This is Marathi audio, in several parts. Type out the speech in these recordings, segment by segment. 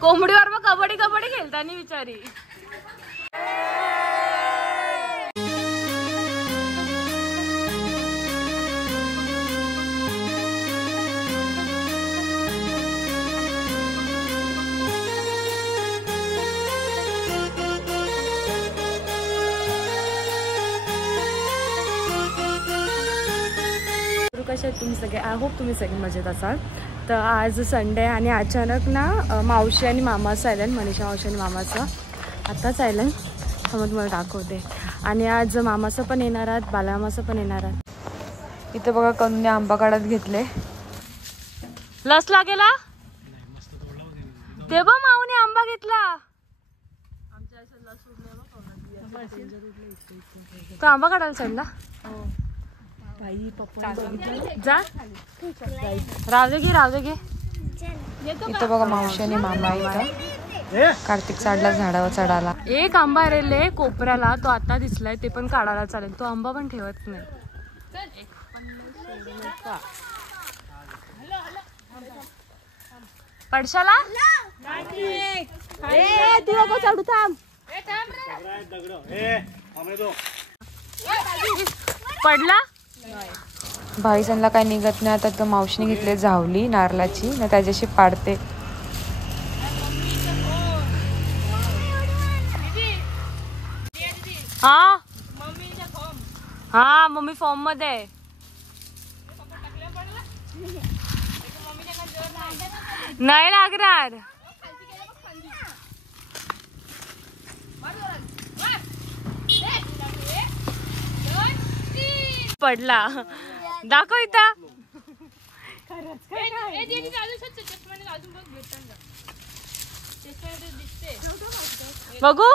कोंबडीवर मग कबड्डी कबड्डी खेळतानी बिचारी. कसे आहेत तुम्ही सगळे? आय होप तुम्ही सगळे मजेत असाल. तर आज संडे आणि अचानक ना मावशी आणि मामाचं आयलन, मनीषा मावशी आणि मामाचं आत्ताच आयलन, समज मला दाखवते. आणि आज मामाचं पण येणार आहात, बालामामाचं पण येणार आहात. इथं बघा कन्या आंबा काढत घेतले. लस लागेला ते बघ माऊने आंबा घेतला. तो आंबा काढायला चालला जा. राहू दे घे. इथं बघा मावशी आणि मामा इथं कार्तिक साडला झाडावर चढाला. एक आंबा रेले कोपऱ्याला, तो आता दिसलाय, ते पण काढायला चालेल. तो आंबा पण ठेवत नाही. पडशाला चढू थांब. पडला भाईजानला काय निघत नाही. आता तर मावशीने घेतले झावली नारळाची ना, त्याच्याशी पाडते. हा मम्मी फॉर्म मध्ये नाही लागणार. पडला दाखव इथं. बघू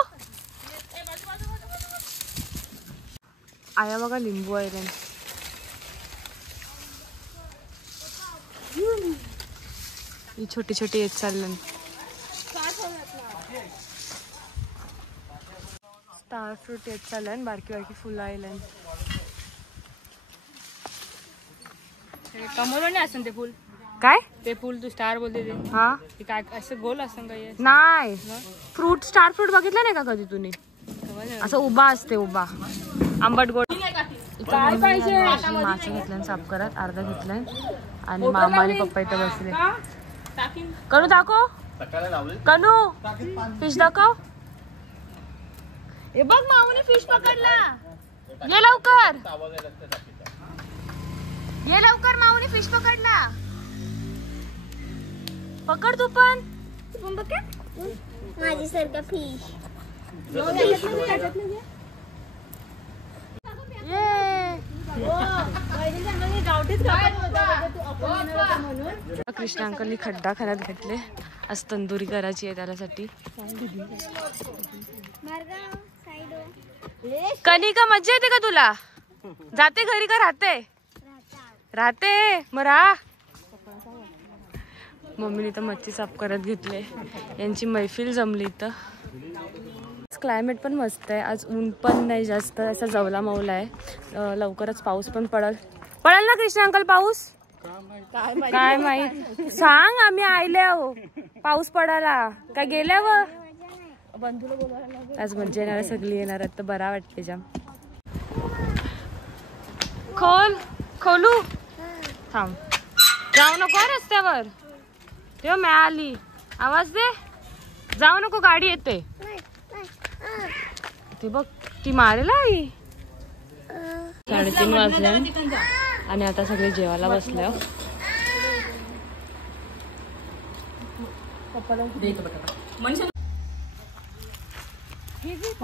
आया बघा लिंबू आहे. ही छोटी छोटी येत चाललं. स्टार फ्रूट येत चाललं, बारकी बारकी फुलं आयलन. कमल असं ते फुल काय ते फुल तू स्टार बोलते ते. हा ते काय असं गोल असं काही नाही. फ्रूट स्टार फ्रूट बघितलं नाही का कधी तुम्ही? असं उभा असते, उभा आंबट गोड. काय पाहिजे? मासे घेतलं साफ करत, अर्धा घेतलंय. आणि मामा आणि पप्पा इथं बसले. कनू दाखव, कनू फिश दाखव. हे बघ माऊने फिश पकडला. ये लवकर, ये लवकर, माऊने फिश पकडला. पकड तू पण. माझी सारखा फिश. कृष्णा अंकलनी खड्डा खाण्यात घेतले. आज तंदुरी करायची आहे त्यासाठी. कनिका मज्जा येते का तुला? जाते घरी का राहते? राहते मग राहा. मम्मीने तर मच्छी साफ करत घेतले. यांची मैफिल जमली इथं. क्लायमेट पण मस्त आहे. आज ऊन पण नाही जास्त, असा जवला मवला आहे. लवकरच पाऊस पण पडेल ना कृष्णा अंकल? पाऊस काय माहित, सांग. आम्ही आयले आहो पाऊस पडायला काय गेल्यावर. आज मज्जा येणार, सगळी येणार आहेत तर बरा वाटते जाम. खोलू थांब, जाऊ नको रस्त्यावर. तेव्हा मी आली, आवाज दे. जाऊ नको, गाडी येते. ते बघ ती मारेल आई. 3:30 वाजले आणि आता सगळे जेवायला बसले.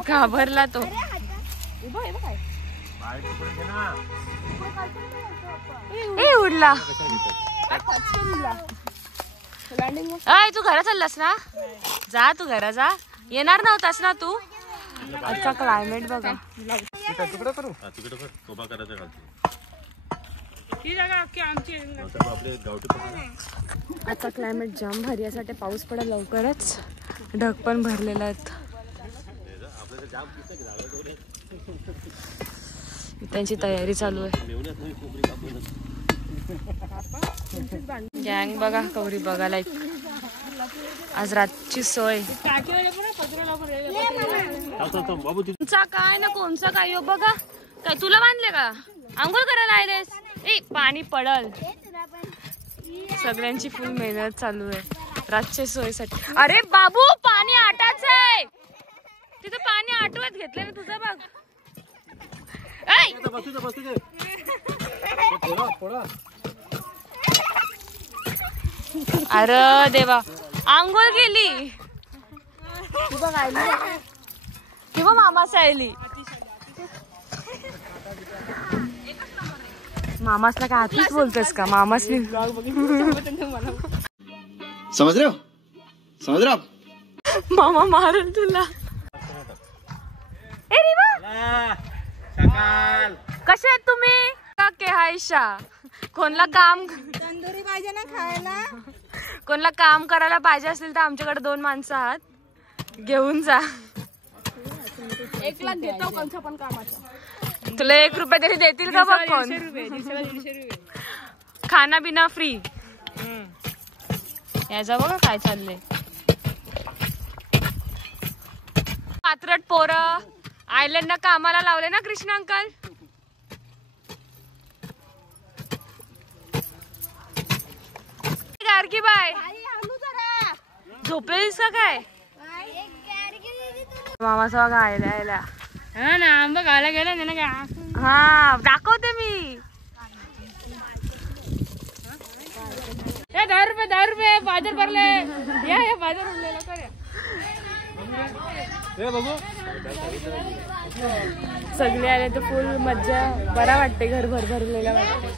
घाबरला तो. ए उडला. अय तू घरा चाललास ना? जा तू घरा जा. येणार नव्हतास ना तू? अच्छा क्लायमेट बघा. आता क्लायमेट जाम भारी यासाठी पाऊस पडेल लवकरच. ढग पण भरलेला आहेत. त्यांची तयारी चालू आहे. गँग बघा कवरी बघायला. आज रातची सोय. तुमचा काय ना कोणचा काय हो बघा. काय तुला बांधले का? आंघोळ करायला आलेस? ए पाणी पडल. सगळ्यांची फुल मेहनत चालू आहे रातच्या सोयीसाठी. अरे बाबू पाणी आटाच आहे तिथे. पाणी आटवत घेतलं ना तुझं बघ. अरे देवा आंघोळ गेली. बघ आली किंवा मामाच आली. मामासला काय आधीच बोलतेस का? मामासनी समझ रहे हो मामा मारेल तुला. ए रिवा कसे आहेत तुम्ही? के हायशा कोणला काम तंदुरी पाहिजे ना खायला. कोणला काम करायला पाहिजे असेल तर आमच्याकडे 2 माणसं आहात. घेऊन जा. 1 लाख घेतो कोणचा पण कामाचा. तुला 1 रुपये तरी देतील का बघ कोण. खाना बिना फ्री. याचा बघा काय चाललंय. पात्रट पोरं आयलंड कामाला लावले ना कृष्ण अंकल. गारकी बाय झोपलेलीस का काय? मामाचा बघा आयला. हा ना आंबा खायला गेला ना काय. हा दाखवते मी. 10 रुपये बाजार भरले. या बाजार भरलेला कर. सगळे आले तर फुल मज्जा. बरा वाटते. घर भरलेला वाटते.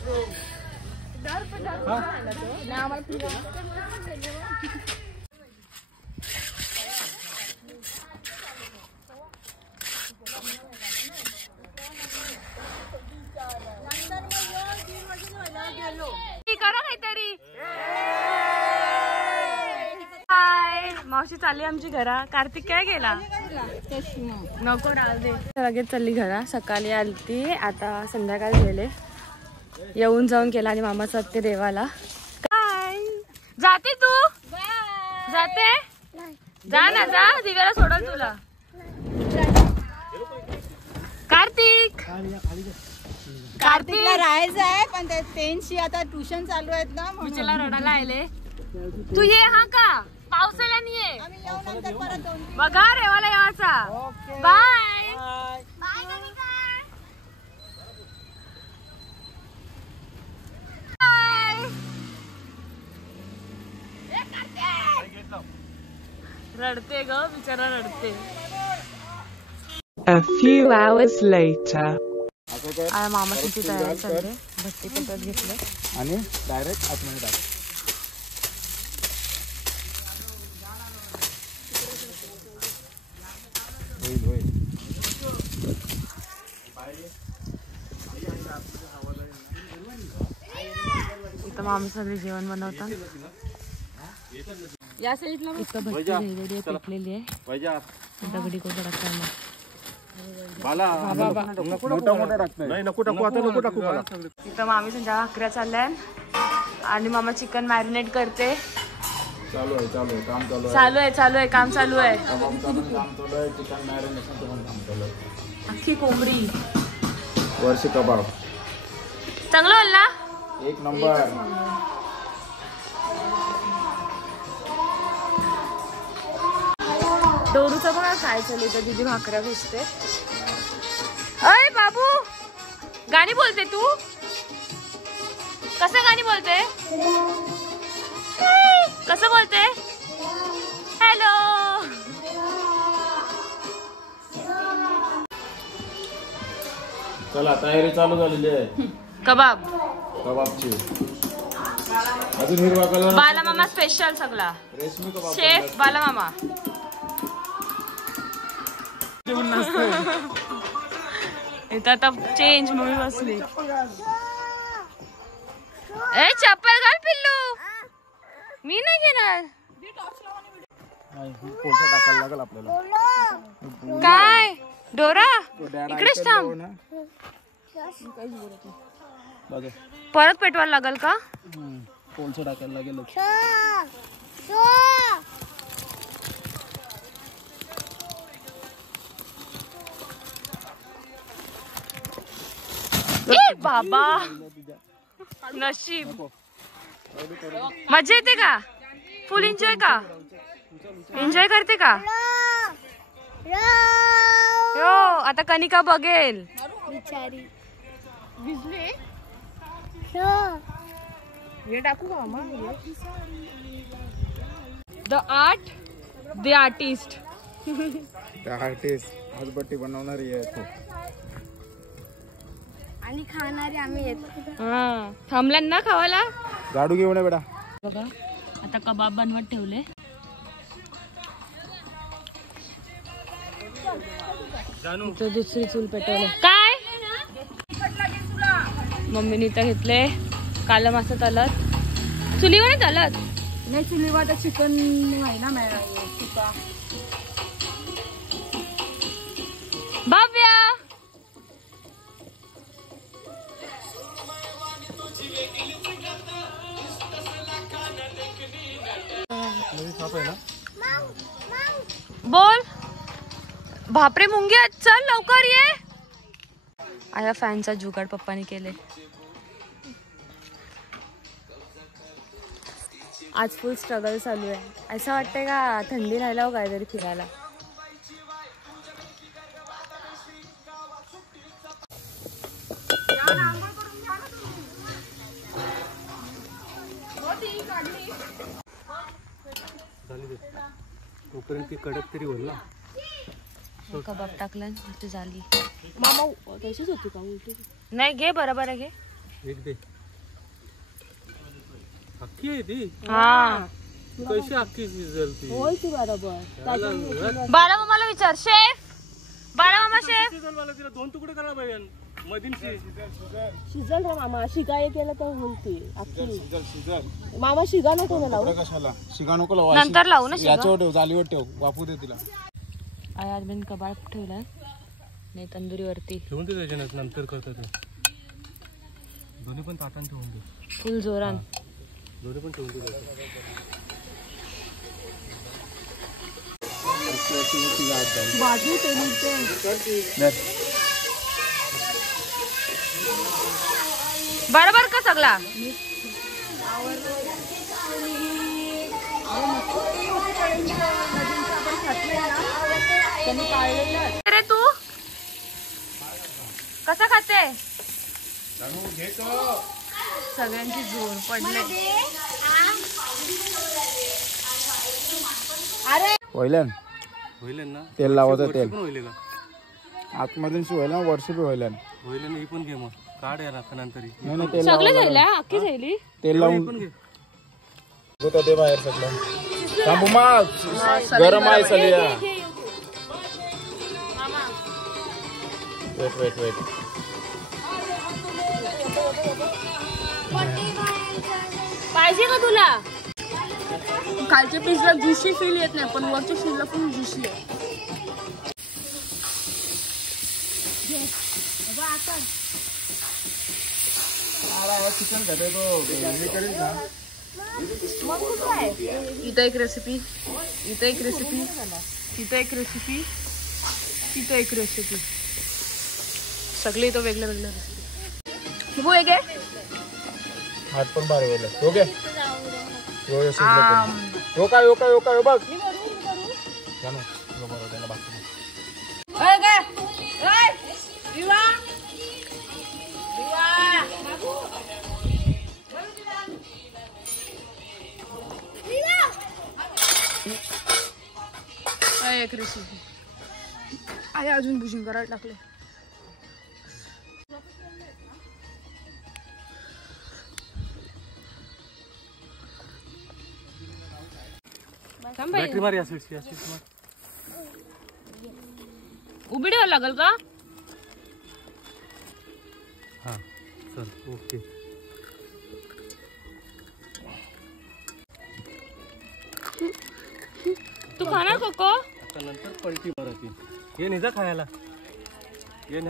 करा काहीतरी. हाय मावशी चालली आमची घरा. कार्तिक काय गेला? नको राहू दे. लगेच चालली घरा. सकाळी आली ती आता संध्याकाळ गेले. येऊन जाऊन केला आणि मामाचा ते देवाला. काय जाते तू? जाते जा ना जा. दिव्याला सोडल तुला. कार्तिक कार्तिकला राहायचं आहे पण ते टेन्शी आता ट्युशन चालू आहेत ना विचारला रडायला आले. तू ये हा का पावसाला नाही ये. आम्ही येऊ नंतर परत 2-3 बघा रेवाला यावाचा. बाय रडते ग बिचारा रडते. A few hours later. मामाची तयारी चालते. भट्टी पेटत घेतले आणि डायरेक्ट आतमध्ये टाक. इथं मामी सगळे जेवण बनवतात. या साईडला इथं भट्टी रेडी पेटलेली आहे. दगडी कोटा टाकताना इथं मामी संध्या भाकऱ्या चालल्या आणि मामा चिकन मॅरिनेट करते. चालू आहे काम चालू आहे. अख्खी कोंबडी वर्षी कबाब चांगलं बोल ना. 1 नंबर. डोरूचं बघा काय चालू तर दिदी भाकऱ्या घुसते. अय बाबू गाणी बोलते तू. कसं गाणी बोलते? कसं बोलते? हॅलो. चला तयारी चालू झालेली आहे. कबाबची. अजून हिरवा कलर. बाला मामा स्पेशल सगळा. रेशमी कबाब. शेफ बाला मामा. इथं आता चेंज मूवी बसली. ए चप्पल घाल पिल्लू. मी नाही घेणार. टाकायला लागेल आपल्याला. काय डोरा इकडेच थांब. परत पेटवायला लागल का? कोळसा टाकायला लागेल. बाबा नशीब. मजा येते का? फुल एन्जॉय का? एन्जॉय करते का? हो आता कनिका बघेल. बिचारी भिजले हे टाकू का मामा? The art the artist. Artist हसबट्टी बनवणारी आहे तो. आणि खाणारे आम्ही येतो. थांबल्यान ना खावाला. गाडू घेऊन ये बेटा. बघा आता कबाब बनवत ठेवले. दुसरी चूल पेटवले. काय मम्मीने इथं घेतले कालम असं तलत. चुलीवर तलत नाही चुलीवर तर चिकन आहे ना सुका. भव्य बोल. बापरे मुंग्या चल लवकर ये. आया फॅनचा जुगाड पप्पानी केले. आज फुल स्ट्रगल चालू आहे. असं वाटतंय का थंडी राहिला हो काहीतरी फिरायला. तोपर्यंत कडक तरी होईल ना. कबाब टाकलं ते झाली. मामा तशीच होती का उलटी? नाही घे बरोबर आहे घे. एक दे. अख्खी आहे ती. हा कशी अख्खी शिजलती? होय ती बरोबर. बाळा मामाला विचार. शेफ बाळा मामा शेफ. मला तिला 2 तुकडे करायला पाहिजे. मधील शिजल रे मामा. शिगा हे केलं तर होती अख्खी. मामा शिगा नको ना लावू. कशाला शिगा नको लावू. नंतर लावू ना शिगा. याच्यावर ठेव जालीवर ठेव वापू दे तिला. आज मी कबाब ठेवलाय नाही तंदुरीवरती. ठेवून दे त्याच्यानंतर नंतर करता ते. दोन्ही पण ताटान ठेवून दे. फुल जोरान दोन्ही पण ठेवून दे. बाजू ते निघते. बरोबर का सगळा. अरे तू कसा खाते? सगळ्यांची जोर पडले. होईल ना तेल लावायचं. तेल होईल का आतमधून होईल ना वरशी बी होईल. होईल ना. ही पण घे मग. काढ याला नंतर. नाही नाही तेल सगळे झाले अख्खी झाली. तेल लावून दे बाहेर सगळं. थांबू मग गरम आहे सलिया. Wait wait wait. पाहिजे का तुला? खालच्या पीसला ज्युशी फील येत नाही पण वरच्या फीलला पण ज्युशी आहे. चिकन खाते तो हे करेल ना. इथं एक रेसिपी, इथं एक रेसिपी, तिथं एक रेसिपी, तिथं एक रेसिपी. सगळे इथं वेगळं वेगळं रेसिपी. हो एक आहे. हात पण भारी होईल. ओके यो काय यो काय यो काय बघ. जाणू बरोबर त्याला बाकी. एक रेसिपी आहे. अजून भुजिंग करायला टाकले. बॅटरी मार. उभी ठेवायला लागल का? हा चल ओके. तू खाणार कोको? आता नंतर पलटी मारत. हे निजा खायला. हे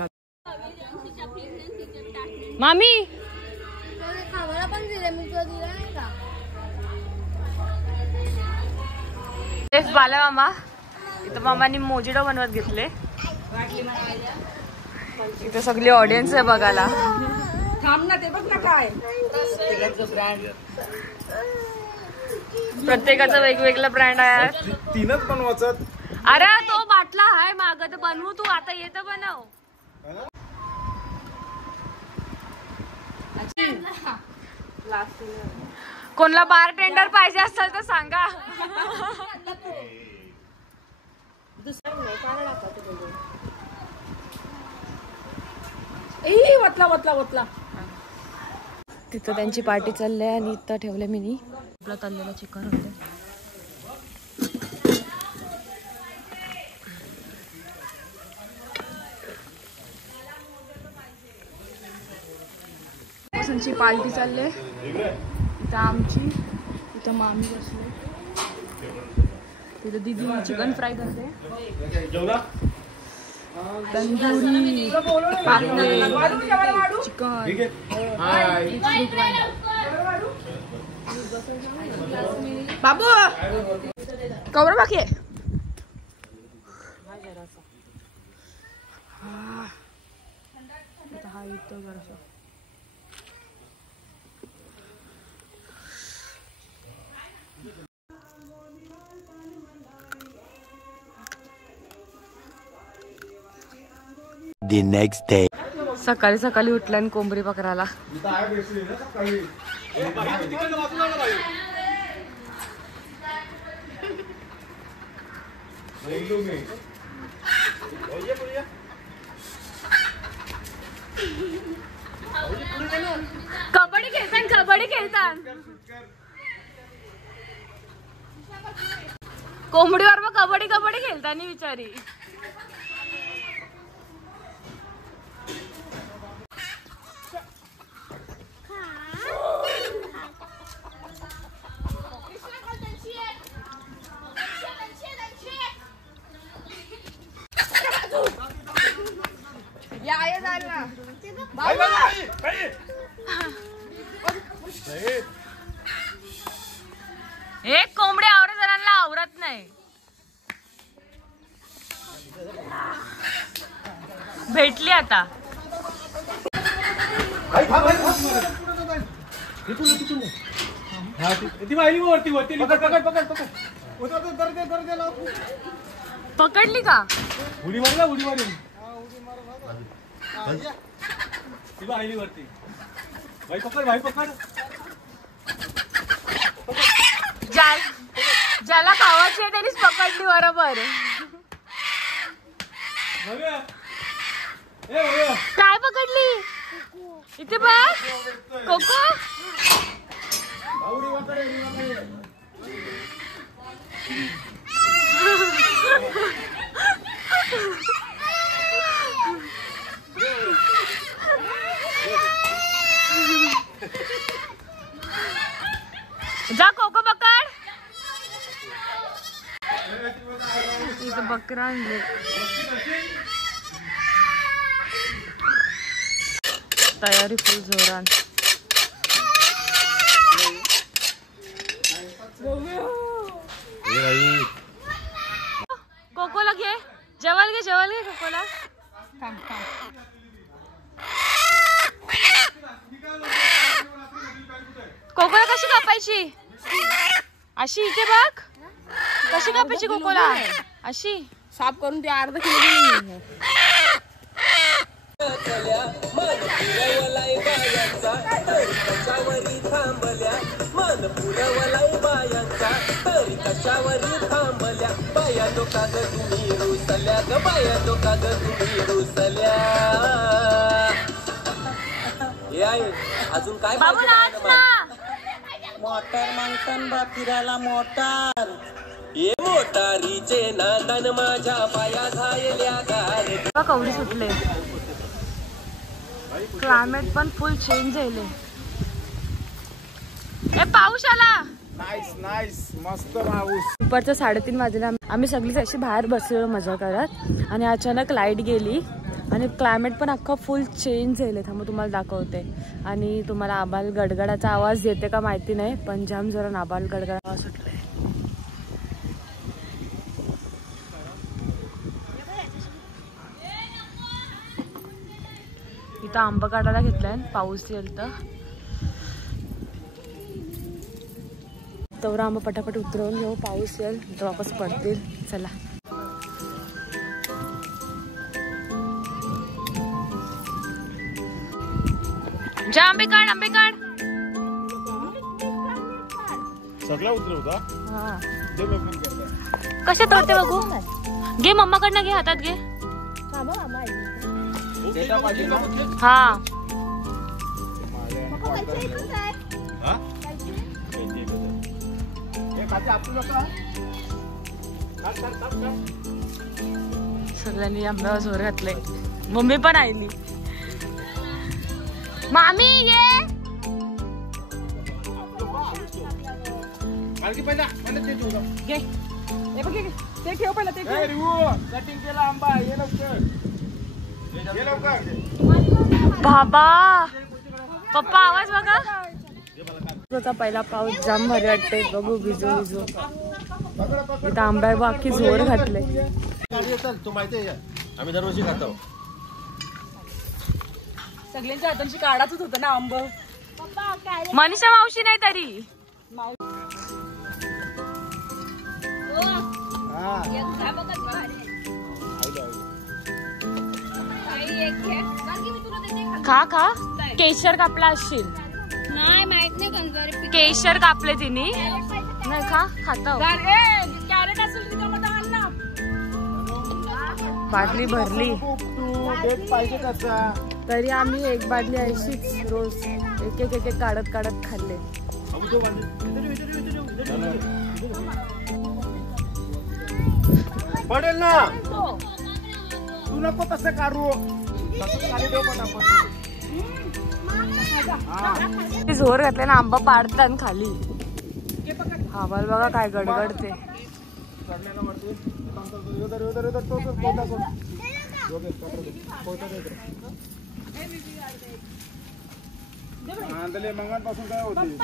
मामी खावायला पण दिले मी तुला दिला नाही का? बाला मामा इथं मामानी मोजिडो बनवत घेतले. इथं सगळी ऑडियन्स आहे बघायला. थांब ना, ते बघ ना काय प्रत्येकाचा वेगवेगळा ब्रँड आहे. तीनच बनवायचं. अरे तो बाटला आहे माग, तर बनवू तू आता, येतं बनव. कोणला बार टेंडर पाहिजे असेल तर सांगा. वतला वतला वतला. तिथं त्यांची पार्टी चालली आहे आणि इथं ठेवले मी आपला तळलेला चिकन होते. ची पार्टी चालली इथं आमची. इथं मामी बसले, तिथं दीदी चिकन फ्राय करते. तंदुरी चिकन बाबू कवर बाकी आहे. हा इथं जरासा The next day. सकाळी सकाळी उठल्या आणि कोंबडी पकडायला. कबड्डी खेळतात, कबड्डी खेळतात. कोंबडीवर मग कबड्डी कबड्डी खेळतानी विचारी. एक कोंबडी आवडे जणांना आवरत नाही. भेटली आता. पकडली का? उडी मारला, उडी मारेल. भाई वरती, भाई पकड, भाई पकड. ज्याला खावायची आहे त्यांनीच पकडली बरोबर. काय पकडली? इथे बघ कोको. जा कोको पकड. इथं बकरा आणले. तयारी फुल जोरान. कोकोला घे, जेवायला घे, जेवायला घे कोकोला. कोकोला कशी कापायची? अशी. इथे बघ कशी कापायची कोकोला. अशी साफ करून ते अर्धा किलो. अजून काय मोटार मागतान बा फिरायला मोटार. ये मोटारीचे नादान माझ्या पाया झालेल्या गार. कवडी सुटले. क्लायमेट पण फुल चेंज झाले. पाऊस आला. नाईस नाईस, मस्त पाऊस. दुपारच्या 3:30 वाजले. आम्ही सगळीच अशी बाहेर बसलेलो मजा करत आणि अचानक लाईट गेली आणि क्लायमेट पण अख्खा फुल चेंज झाले. थांबा तुम्हाला दाखवते. आणि तुम्हाला आबाल गडगडाचा आवाज येते का माहिती नाही, पण जाम जरा आबाल गडगड आवाज सुटले. इथं आंबा काढायला घेतलाय, पाऊस येईल तर आंबा पटापट उतरवून घेऊ, पाऊस येईल तर वापस पडतील. चला जा आंबे काढ, आंबे काढ. सगळा उतरवता. कशा तोडते बघू. घे मम्माकडनं, घे हातात घे. हा सगळ्यांनी आंब्यावर जोर घातले. मम्मी पण आली. मामी ये. घे हे बघ, ते ठेव पहिला, ते कटिंग केला आंबा. ये लवकर, ये लवकर. बाबा पप्पा आवाज बघा. पहिला पाऊस जाम भारी वाटते. बघू भिजू भिजू. इथं आंब्या बाकी जोर घातले. तू माहिती आहे आम्ही दरवर्षी खातो. सगळ्यांच्या हातांशी काढाच होतं ना आंब. मनीषा मावशी नाही तरी. खा खा. केशर कापला असशील. नाही माहित नाही. केशर कापले तिने. नाही खा, खाता. कॅरेट असेल त्यामध्ये आण ना. बाटली भरली पाहिजे त्याचा. तरी आम्ही एक बाटली अशीच रोज एक एक एक काढत काढत खाल्ले. पडेल ना. तू नको तसं काढू. जोर घातले ना आंबा पाडतात खाली. हवाल बघा काय गडगडते. मंगांपासून काय होते.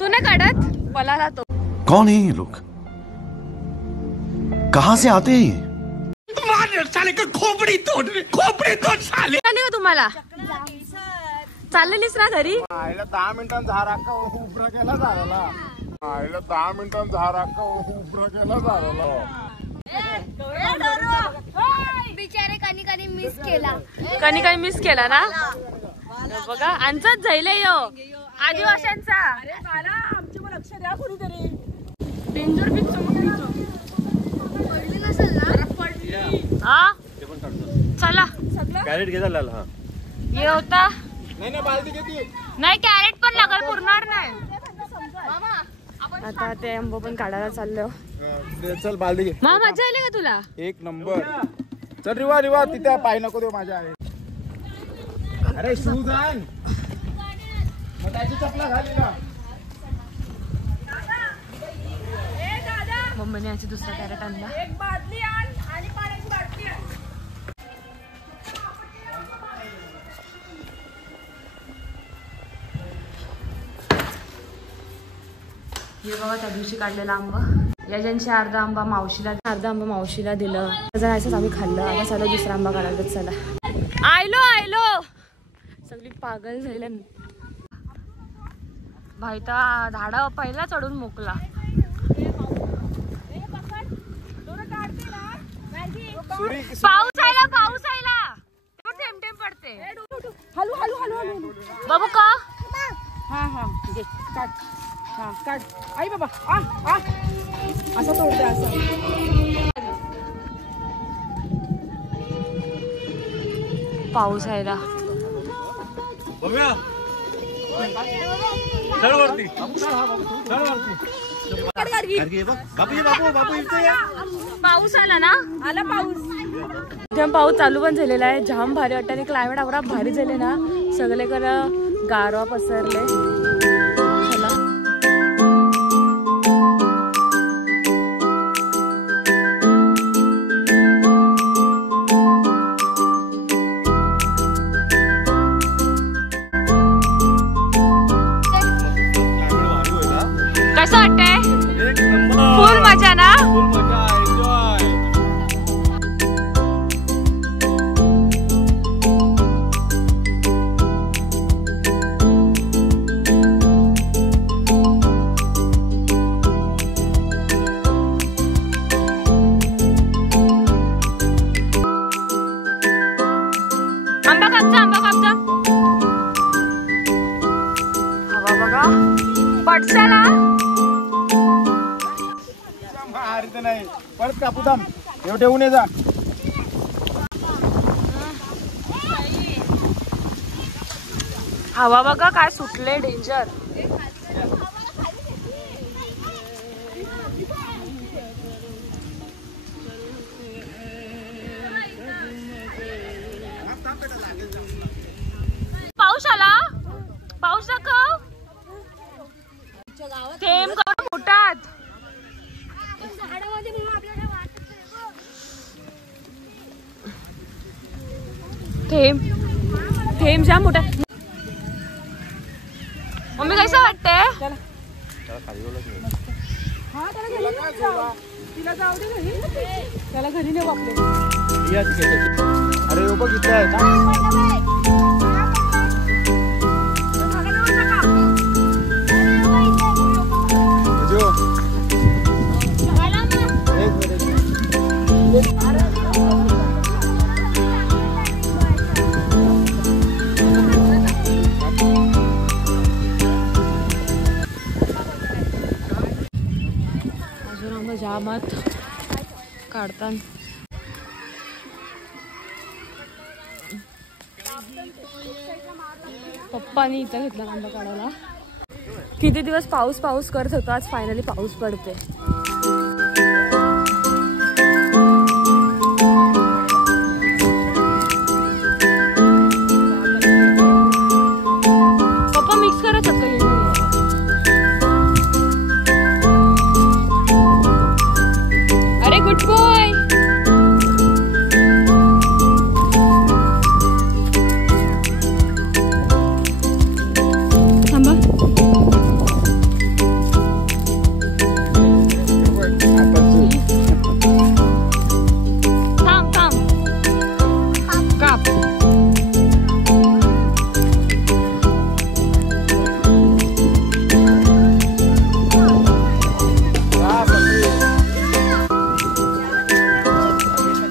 तू नाही काढत. मला जातो. कौन है ये लोग, कहाँ से आते हैं? साले का खोपड़ी तोड़ साले. का तुम्हाला चाललेलीस ना घरी. आईला 10 मिनिटांत झाड अक्का उभरा केला झाला. आईला 10 मिनिटांत झाड अक्का उभरा केला झाला. बिचारे कणी कणी मिस केला. कणी काही मिस केला ना. बघा आमचाच जाईल यो आदिवाशांचा. आमच्या पण लक्ष द्या कोणीतरी. डेंजर बीच पडली नसेल ना. हा चला. कॅरेट घे झाला. हा ये होता. नाही बालदी किती. नाही कॅरेट पण लागल, पुरणार नाही. आता ते आंबो पण काढायला चाललो. चल बालदी घे. मा मजा आली का तुला. एक नंबर. चल रिवा रिवा. तिथे पाय नको देऊ माझ्या. अरे शूज आण. मग त्याची चपला घाली ना. मम्मीने याची दुसरा कॅरेट आणला. एक बादली आण आणि पाण्याची बाटली आण. हे बघा त्या दिवशी काढलेला आंबा. याच्याशी अर्धा आंबा मावशीला दिलं. असंच आम्ही खाल्लं. आता चला दुसरा आंबा काढायला. चला आयलो सगळी पागल झाले. भाई तर झाडा पहिला चढून मोकला. पाऊस आयला. थेंब थेंब पडते. हलू बाबू का. हा घे काढ. हा काढ. आई बाबा असं तोडते असं. पाऊस आयला. बघूया. चढ वरती. पाऊस आला ना. आला पाऊस. पाऊस चालू पण झालेला आहे. जाम भारी वाटतं आणि क्लायमेट आवरा भारी झाले ना. सगळीकडे गारवा पसरले. चला कसं वाटतंय. आंबा कापचा हवा बघा पटसाला नाही परत कापू थांब एवढे ठेवून ये जा. हवा बघा काय सुटले डेंजर. पाऊस आला पाऊस दाखव थेंब कर मोठात. थेंब थेंब जा मोठा. मम्मी कसं वाटतंय. त्याला घरी नेऊ आपले. अरे बघ इथे आहे का. जामात काढतात. पप्पानी इथं घेतला आंबा काढायला. किती दिवस पाऊस पाऊस करत होता आज फायनली पाऊस पडते. पप्पा मिक्स करत होत गुड बॉय. थांबा थांब थांब काप.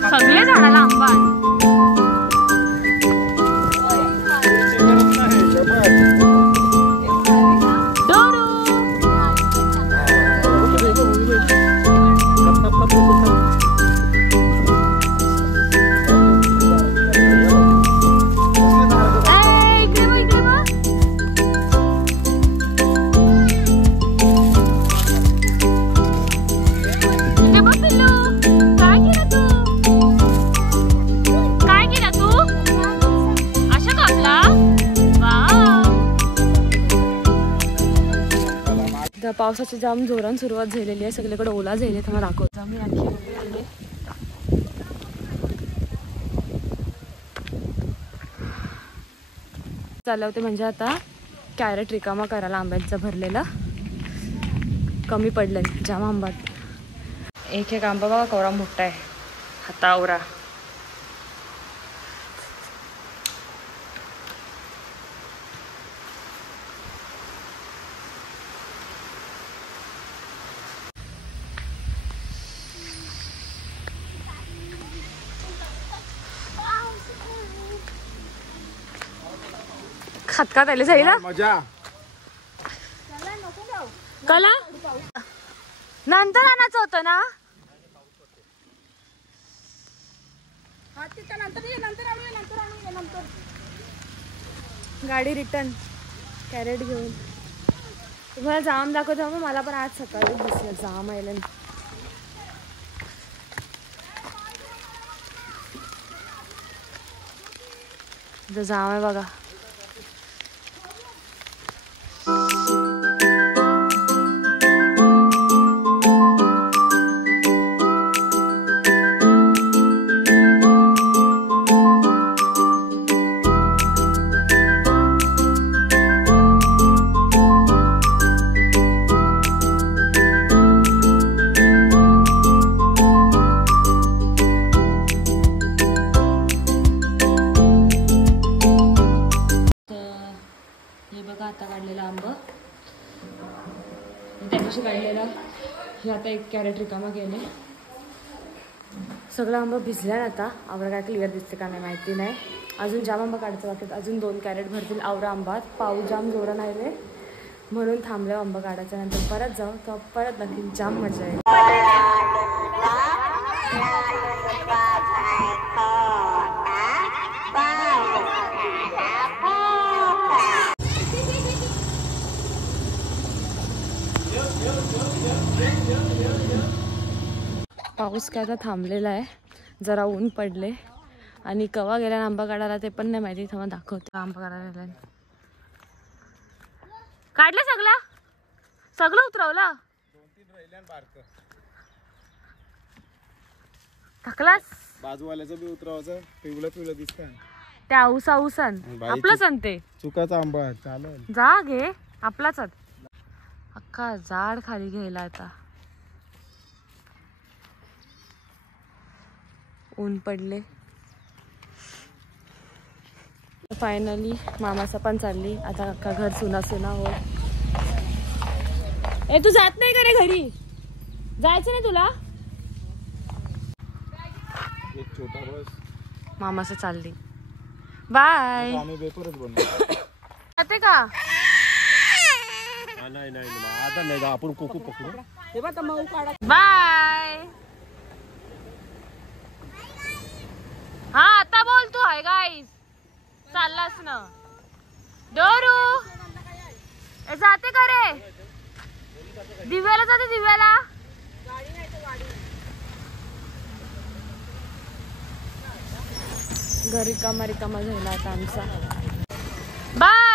सगळे झाडाला आंबा. पावसाची जाम जोरान सुरुवात झालेली आहे. सगळीकडे ओला झाले. तुम्हाला दाखवतो मी आणखी चालले होते म्हणजे आता कॅरेट रिकामा करायला आंब्यांचं भरलेलं कमी पडलं जाम आंबाट. एक एक आंबा बघा कवरा मोठा आहे हातावरा. खतका त्याला जाईल मजा. कला नंतर आणायचं होतं ना. गाडी रिटर्न कॅरेट घेऊन तुम्हाला जाम दाखवतो. मग मला पण आज सकाळी दिसलं जाम आयलंड. जाम आहे बघा. आता काढलेला आंबा त्या दिवशी काढलेला हे आता एक कॅरेट रिकामा केले. सगळा आंबा भिजला आता. आवरा काय क्लिअर दिसते का नाही माहिती नाही. अजून जाम आंबा काढायचं बाकी. अजून 2 कॅरेट भरतील आवरा आंबा. पाऊस जाम जोरात आहे म्हणून थांबल्या आंबा काढायचा. नंतर परत जाऊ तर परत नक्की जाम मजा येईल. पाऊस काय आता थांबलेला आहे. जरा ऊन पडले आणि कवा गेल्या आंबा काढायला ते पण नाही माहिती. तेव्हा दाखवते आंबा काढायला. काढलं सगळं उतरवलं. टाकलास बाजूवाल्याचं बी उतरवायचं. पिवलं दिसतं त्या ऊसान आपलंच ते चुकाचा आंबा. चालेल जा घे आपलाच. अख्खा झाड खाली घ्यायला आता. ऊन पडले. फायनली मामाचा पण चालली आता. अख्खा घर सुना हो. ए तू जात नाही का रे घरी? जायचं नाही तुला? एक छोटा बस. मामाचं चालली. बाय. आम्ही पेपरच बनवतो. जाते का? नाही आता नाही आपण कोकू पकडू. बाय. हा आता बोल तू. हाय गाईस चाललास ना डोरू? जाते का रे? दिव्याला जाते. दिव्याला घर रिकामा झाला आता आमचा. बाय.